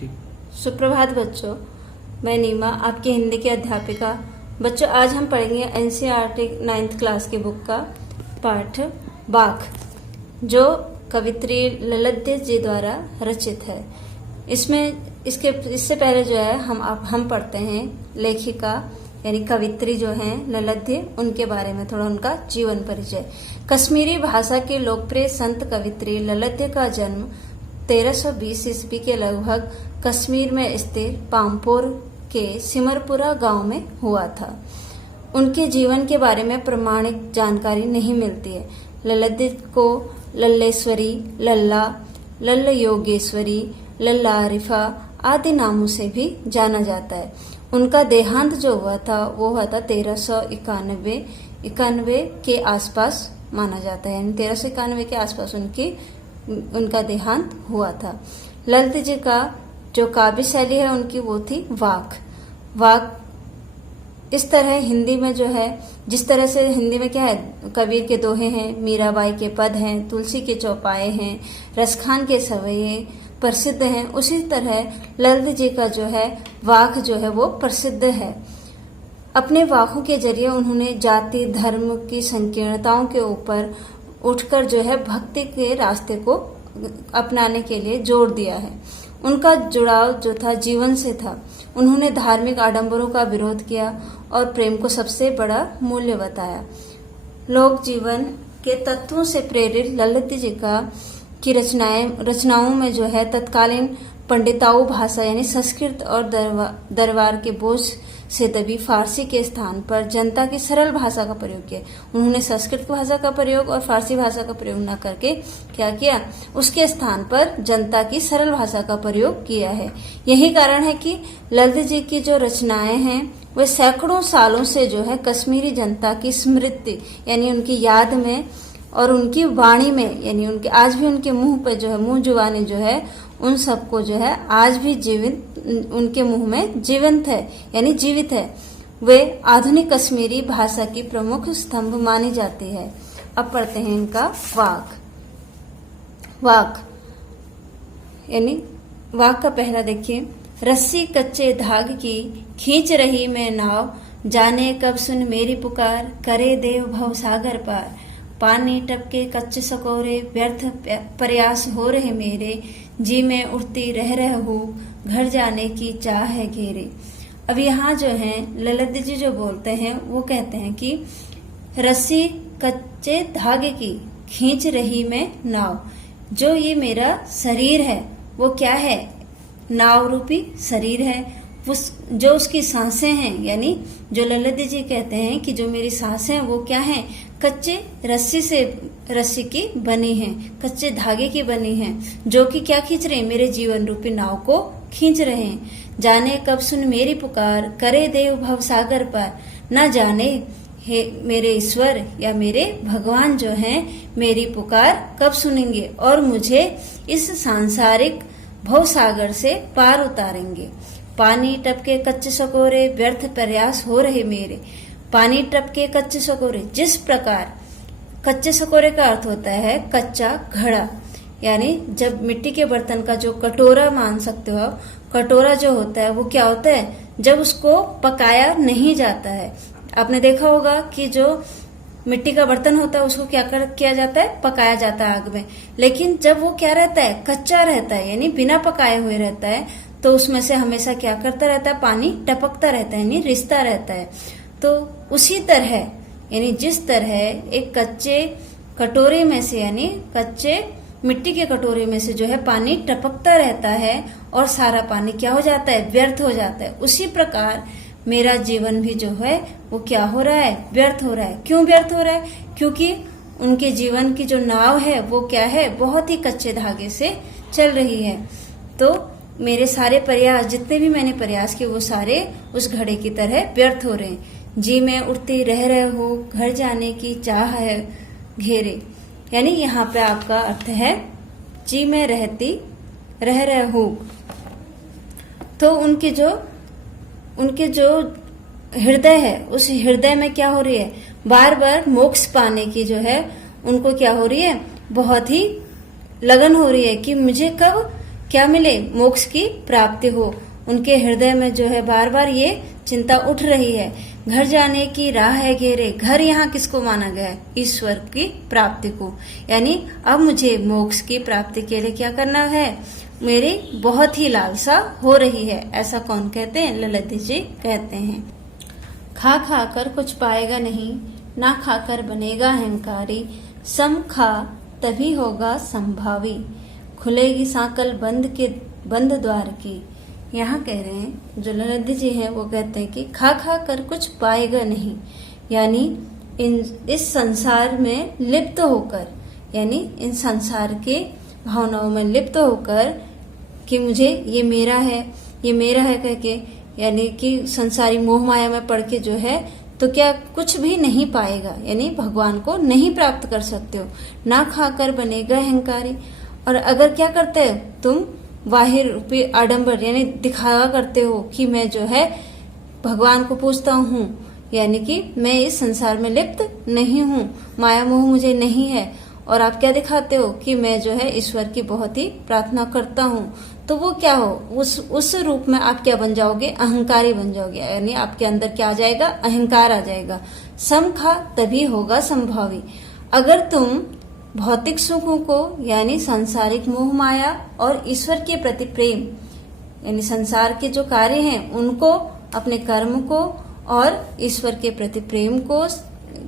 ठीक। सुप्रभात बच्चों, मैं नीमा आपकी हिंदी की अध्यापिका। बच्चों, आज हम पढ़ेंगे एनसीईआरटी 9th क्लास की बुक का पाठ बाघ, जो कवित्री ललित जी द्वारा रचित है। इससे पहले जो है हम पढ़ते हैं लेखिका यानी कवित्री जो हैं ललित, उनके बारे में थोड़ा उनका जीवन परिचय। कश्मीरी भाषा की लोकप्रिय संत कवित्री ललित का जन्म 1320 ईस्वी के लगभग कश्मीर में स्थित पामपोर के सिमरपुरा गांव में हुआ था। उनके जीवन के बारे में प्रमाणिक जानकारी नहीं मिलती है। ललित को लल्लेश्वरी, लल्ला, लल्ल योगेश्वरी, लल्ला आरिफा आदि नामों से भी जाना जाता है। उनका देहांत जो हुआ था वो हुआ था 1391 के आसपास माना जाता है, यानी 1391 के आसपास उनका देहांत हुआ था। ललित जी का जो काव्य शैली है उनकी वो थी वाक। इस तरह हिंदी में जो है, जिस तरह से हिंदी में क्या है, कबीर के दोहे हैं, मीराबाई के पद हैं, तुलसी के चौपाए हैं, रसखान के सवैये प्रसिद्ध हैं, उसी तरह ललित जी का जो है वाक जो है वो प्रसिद्ध है। अपने वाकों के जरिए उन्होंने जाति धर्म की संकीर्णताओं के ऊपर उठकर जो है भक्ति के रास्ते को अपनाने के लिए जोर दिया है। उनका जुड़ाव जो था जीवन से था। उन्होंने धार्मिक आडंबरों का विरोध किया और प्रेम को सबसे बड़ा मूल्य बताया। लोक जीवन के तत्वों से प्रेरित ललित जी की रचनाओं में जो है तत्कालीन पंडिताऊ भाषा यानी संस्कृत और दरबार के बोझ से दबी फारसी के स्थान पर जनता की सरल भाषा का प्रयोग किया। उन्होंने संस्कृत भाषा का प्रयोग और फारसी भाषा का प्रयोग न करके क्या किया, उसके स्थान पर जनता की सरल भाषा का प्रयोग किया है। यही कारण है कि ललित जी की जो रचनाएं हैं वे सैकड़ों सालों से जो है कश्मीरी जनता की स्मृति यानी उनकी याद में और उनकी वाणी में, यानी उनके आज भी उनके मुंह पे जो है, मुंह जुबानी जो है, उन सबको जो है आज भी उनके मुंह में जीवंत है, यानी जीवित है। वे आधुनिक कश्मीरी भाषा की प्रमुख स्तंभ मानी जाती है। अब पढ़ते हैं इनका वाक यानी वाक का पहला देखिए। रस्सी कच्चे धाग की खींच रही मैं नाव, जाने कब सुन मेरी पुकार, करे देव भव सागर पार। पानी टपके कच्चे सकोरे, व्यर्थ प्रयास हो रहे मेरे, जी में उठती रह हूँ, घर जाने की चाह है घेरे। अब यहाँ जो है ललित जी जो बोलते हैं वो कहते हैं कि रस्सी कच्चे धागे की खींच रही मैं नाव। जो ये मेरा शरीर है वो क्या है, नाव रूपी शरीर है। जो उसकी सांसें हैं, यानी जो ललित जी कहते हैं कि जो मेरी सांसें हैं वो क्या हैं, कच्चे रस्सी की बनी हैं, कच्चे धागे की बनी हैं, जो कि क्या खींच रहे हैं, मेरे जीवन रूपी नाव को खींच रहे हैं। जाने कब सुन मेरी पुकार, करे देव भव सागर पार। न जाने हे मेरे ईश्वर या मेरे भगवान जो हैं मेरी पुकार कब सुनेंगे और मुझे इस सांसारिक भव सागर से पार उतारेंगे। पानी टपके कच्चे सकोरे, व्यर्थ प्रयास हो रहे मेरे। पानी टपके कच्चे सकोरे, जिस प्रकार कच्चे सकोरे का अर्थ होता है कच्चा घड़ा, यानी जब मिट्टी के बर्तन का जो कटोरा मान सकते हो, कटोरा जो होता है वो क्या होता है, जब उसको पकाया नहीं जाता है। आपने देखा होगा कि जो मिट्टी का बर्तन होता है उसको क्या किया जाता है, पकाया जाता है आग में। लेकिन जब वो क्या रहता है, कच्चा रहता है, यानी बिना पकाए हुए रहता है, तो उसमें से हमेशा क्या करता रहता है, पानी टपकता रहता है, यानी रिसता रहता है। तो उसी तरह यानी जिस तरह एक कच्चे कटोरे में से, यानी कच्चे मिट्टी के कटोरे में से जो है पानी टपकता रहता है और सारा पानी क्या हो जाता है, व्यर्थ हो जाता है, उसी प्रकार मेरा जीवन भी जो है वो क्या हो रहा है, व्यर्थ हो रहा है। क्यों व्यर्थ हो रहा है, क्योंकि उनके जीवन की जो नाव है वो क्या है, बहुत ही कच्चे धागे से चल रही है। तो मेरे सारे प्रयास, जितने भी मैंने प्रयास किए वो सारे उस घड़े की तरह व्यर्थ हो रहे हैं। जी में उठती रह हूँ, घर जाने की चाह है घेरे। यानी यहाँ पे आपका अर्थ है जी में रहती रह हूँ। तो उनके जो हृदय है, उस हृदय में क्या हो रही है, बार बार मोक्ष पाने की जो है उनको क्या हो रही है, बहुत ही लगन हो रही है कि मुझे कब क्या मिले, मोक्ष की प्राप्ति हो। उनके हृदय में जो है बार बार ये चिंता उठ रही है। घर जाने की राह है घेरे, घर यहाँ किसको माना गया है, ईश्वर की प्राप्ति को। यानी अब मुझे मोक्ष की प्राप्ति के लिए क्या करना है, मेरी बहुत ही लालसा हो रही है। ऐसा कौन कहते हैं, ललित जी कहते हैं। खा खा कर कुछ पाएगा नहीं, ना खाकर बनेगा अहंकारी, सम खा तभी होगा संभावी, खुलेगी सांकल बंद द्वार की। यहाँ कह रहे हैं जो ललित जी है वो कहते हैं कि खा खा कर कुछ पाएगा नहीं, यानी इस संसार में लिप्त होकर, यानी इन संसार के भावनाओं में लिप्त होकर कि मुझे ये मेरा है कह के, यानी कि संसारी मोह माया में पड़ के जो है तो क्या कुछ भी नहीं पाएगा, यानी भगवान को नहीं प्राप्त कर सकते हो। ना खाकर बनेगा अहंकारी। और अगर क्या करते हो तुम, बाहिर रूपी आडंबर यानी दिखावा करते हो कि मैं जो है भगवान को पूजता हूँ, यानी कि मैं इस संसार में लिप्त नहीं हूँ, माया मोह मुझे नहीं है, और आप क्या दिखाते हो कि मैं जो है ईश्वर की बहुत ही प्रार्थना करता हूँ, तो वो क्या हो, उस रूप में आप क्या बन जाओगे, अहंकारी बन जाओगे। यानी आपके अंदर क्या आ जाएगा, अहंकार आ जाएगा। सम खा तभी होगा संभावी। अगर तुम भौतिक सुखों को यानी सांसारिक मोह माया और ईश्वर के प्रति प्रेम, यानी संसार के जो कार्य हैं उनको, अपने कर्म को और ईश्वर के प्रति प्रेम को,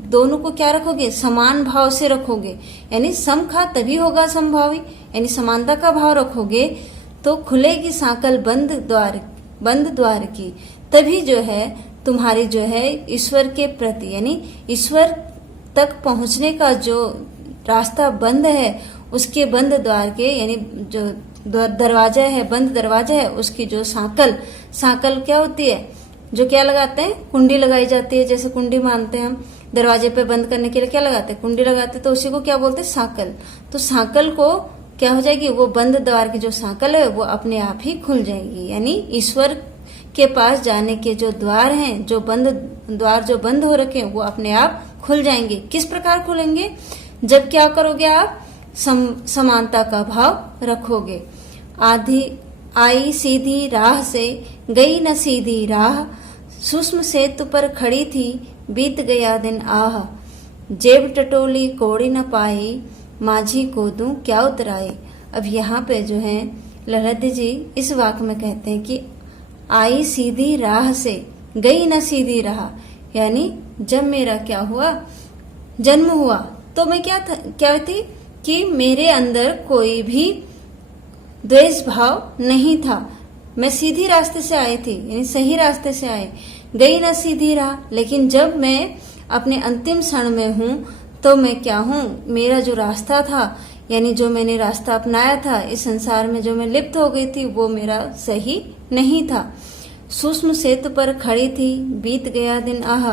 दोनों को क्या रखोगे, समान भाव से रखोगे। यानी सम खा तभी होगा संभावी, यानी समानता का भाव रखोगे तो खुलेगी सांकल बंद द्वार की। तभी जो है तुम्हारी जो है ईश्वर के प्रति, यानी ईश्वर तक पहुंचने का जो रास्ता बंद है, उसके बंद द्वार के, यानी जो दरवाजा है, बंद दरवाजा है, उसकी जो सांकल क्या होती है, जो क्या लगाते हैं, कुंडी लगाई जाती है। जैसे कुंडी मानते हैं हम, दरवाजे पे बंद करने के लिए क्या लगाते हैं, कुंडी लगाते हैं, तो उसी को क्या बोलते हैं, सांकल। तो सांकल को क्या हो जाएगी, वो बंद द्वार की जो सांकल है वो अपने आप ही खुल जाएगी। यानी ईश्वर के पास जाने के जो द्वार हैं, जो बंद हो रखे हैं, वो अपने आप खुल जाएंगे। किस प्रकार खुलेंगे, जब क्या करोगे आप, समानता का भाव रखोगे। आई सीधी राह से गई न सीधी राह, सूक्ष्म सेतु पर खड़ी थी बीत गया दिन आह, जेब टटोली कोड़ी न पाई, माझी को दूं क्या उतराए। अब यहाँ पे जो है ललित जी इस वाक्य में कहते हैं कि आई सीधी राह से गई न सीधी राह, यानी जब मेरा क्या हुआ, जन्म हुआ, तो मैं क्या थी कि मेरे अंदर कोई भी द्वेष भाव नहीं था, मैं सीधी रास्ते से आई थी, यानी सही रास्ते से आई, गई ना सीधी राह। लेकिन जब मैं अपने अंतिम क्षण में हूँ तो मैं क्या हूँ, मेरा जो रास्ता था, यानी जो मैंने रास्ता अपनाया था, इस संसार में जो मैं लिप्त हो गई थी, वो मेरा सही नहीं था। सूक्ष्म सेतु पर खड़ी थी बीत गया दिन आह,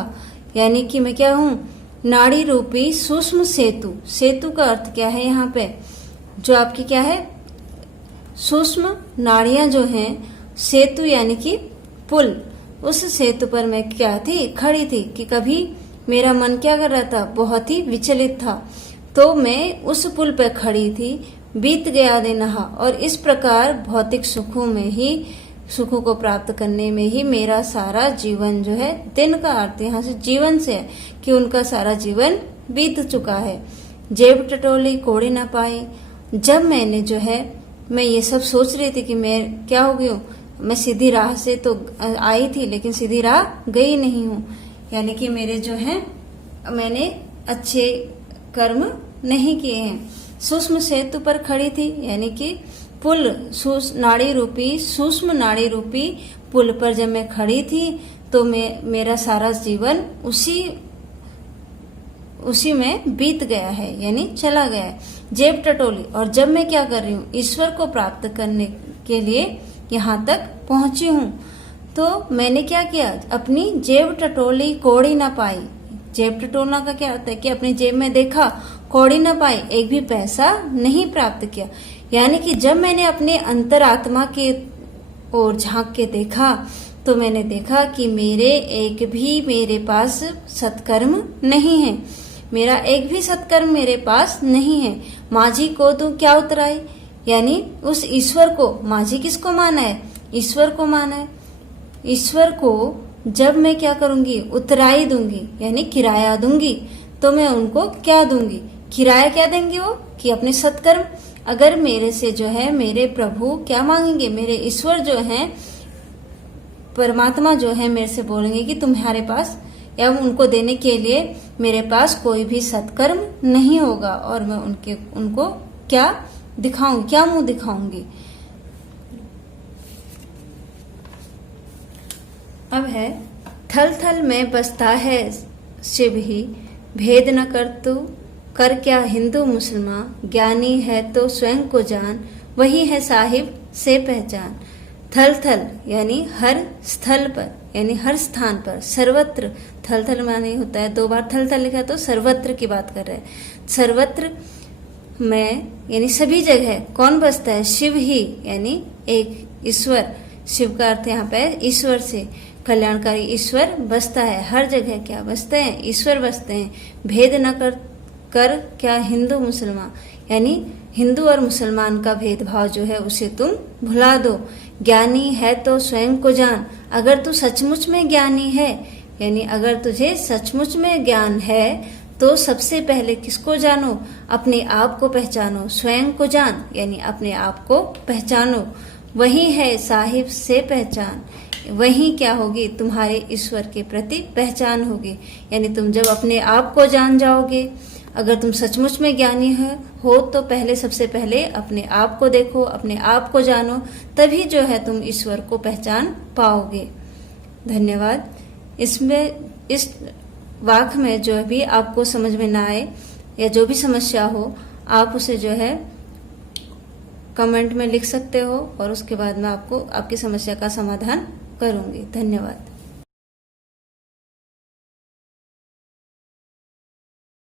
यानी कि मैं क्या हूँ, नाड़ी रूपी सूक्ष्म सेतु का अर्थ क्या है यहाँ पे, जो आपकी क्या है, सूक्ष्म नाड़ियां जो हैं, सेतु यानी कि पुल, उस सेतु पर मैं क्या थी, खड़ी थी कि कभी मेरा मन क्या कर रहा था, बहुत ही विचलित था, तो मैं उस पुल पर खड़ी थी, बीत गया दिन आह। और इस प्रकार भौतिक सुखों को प्राप्त करने में ही मेरा सारा जीवन जो है, दिन का अर्थ यहाँ से जीवन से है कि उनका सारा जीवन बीत चुका है। जेब टटोली कोड़ी ना पाई, जब मैंने जो है, मैं ये सब सोच रही थी कि मैं क्या हो गई हूँ, मैं सीधी राह से तो आई थी लेकिन सीधी राह गई नहीं हूँ, यानी कि मेरे जो है मैंने अच्छे कर्म नहीं किए हैं। सूक्ष्म सेतु पर खड़ी थी, यानी कि पुल, सूक्ष्म नाड़ी रूपी पुल पर जब मैं खड़ी थी तो मेरा सारा जीवन उसी में बीत गया है, यानी चला गया है। जेब टटोली, और जब मैं क्या कर रही हूँ, ईश्वर को प्राप्त करने के लिए यहाँ तक पहुंची हूँ, तो मैंने क्या किया, अपनी जेब टटोली कोड़ी ना पाई। जेब टटोलना का क्या होता है कि अपनी जेब में देखा, कौड़ी न पाई, एक भी पैसा नहीं प्राप्त किया। यानी कि जब मैंने अपने अंतरात्मा के ओर झांक के देखा तो मैंने देखा कि मेरे पास सत्कर्म नहीं है, मेरा एक भी सत्कर्म मेरे पास नहीं है। माझी को दूं क्या उतराई, यानी उस ईश्वर को, माझी किसको माना है? ईश्वर को माना है। ईश्वर को जब मैं क्या करूंगी? उतराई दूंगी, यानी किराया दूंगी। तो मैं उनको क्या दूंगी? किराया क्या देंगी वो? कि अपने सत्कर्म। अगर मेरे से जो है मेरे प्रभु क्या मांगेंगे? मेरे ईश्वर जो है, परमात्मा जो है मेरे से बोलेंगे कि तुम्हारे पास, या उनको देने के लिए मेरे पास कोई भी सत्कर्म नहीं होगा, और मैं उनको क्या दिखाऊं, क्या मुंह दिखाऊंगी। अब है, थल थल में बसता है शिव ही, भेद न कर तू कर क्या हिंदू मुसलमान, ज्ञानी है तो स्वयं को जान, वही है साहिब से पहचान। थल थल यानी हर स्थल पर, यानी हर स्थान पर, सर्वत्र। थल थल माने होता है, 2 बार थल थल लिखा तो सर्वत्र की बात कर रहे हैं। सर्वत्र में यानी सभी जगह कौन बसता है? शिव ही, यानी एक ईश्वर। शिव का अर्थ यहाँ पे ईश्वर से, कल्याणकारी ईश्वर बसता है। हर जगह क्या बसते हैं? ईश्वर बसते हैं। भेद न कर क्या हिंदू मुसलमान, यानी हिंदू और मुसलमान का भेदभाव जो है उसे तुम भुला दो। ज्ञानी है तो स्वयं को जान, अगर तू सचमुच में ज्ञानी है, यानी अगर तुझे सचमुच में ज्ञान है तो सबसे पहले किसको जानो? अपने आप को पहचानो। स्वयं को जान, यानी अपने आप को पहचानो। वही है साहिब से पहचान, वही क्या होगी? तुम्हारे ईश्वर के प्रति पहचान होगी। यानी तुम जब अपने आप को जान जाओगे, अगर तुम सचमुच में ज्ञानी हो तो पहले, सबसे पहले अपने आप को देखो, अपने आप को जानो, तभी जो है तुम ईश्वर को पहचान पाओगे। धन्यवाद। इसमें, इस वाक्य में जो भी आपको समझ में ना आए या जो भी समस्या हो, आप उसे जो है कमेंट में लिख सकते हो, और उसके बाद मैं आपको आपकी समस्या का समाधान करूंगी। धन्यवाद।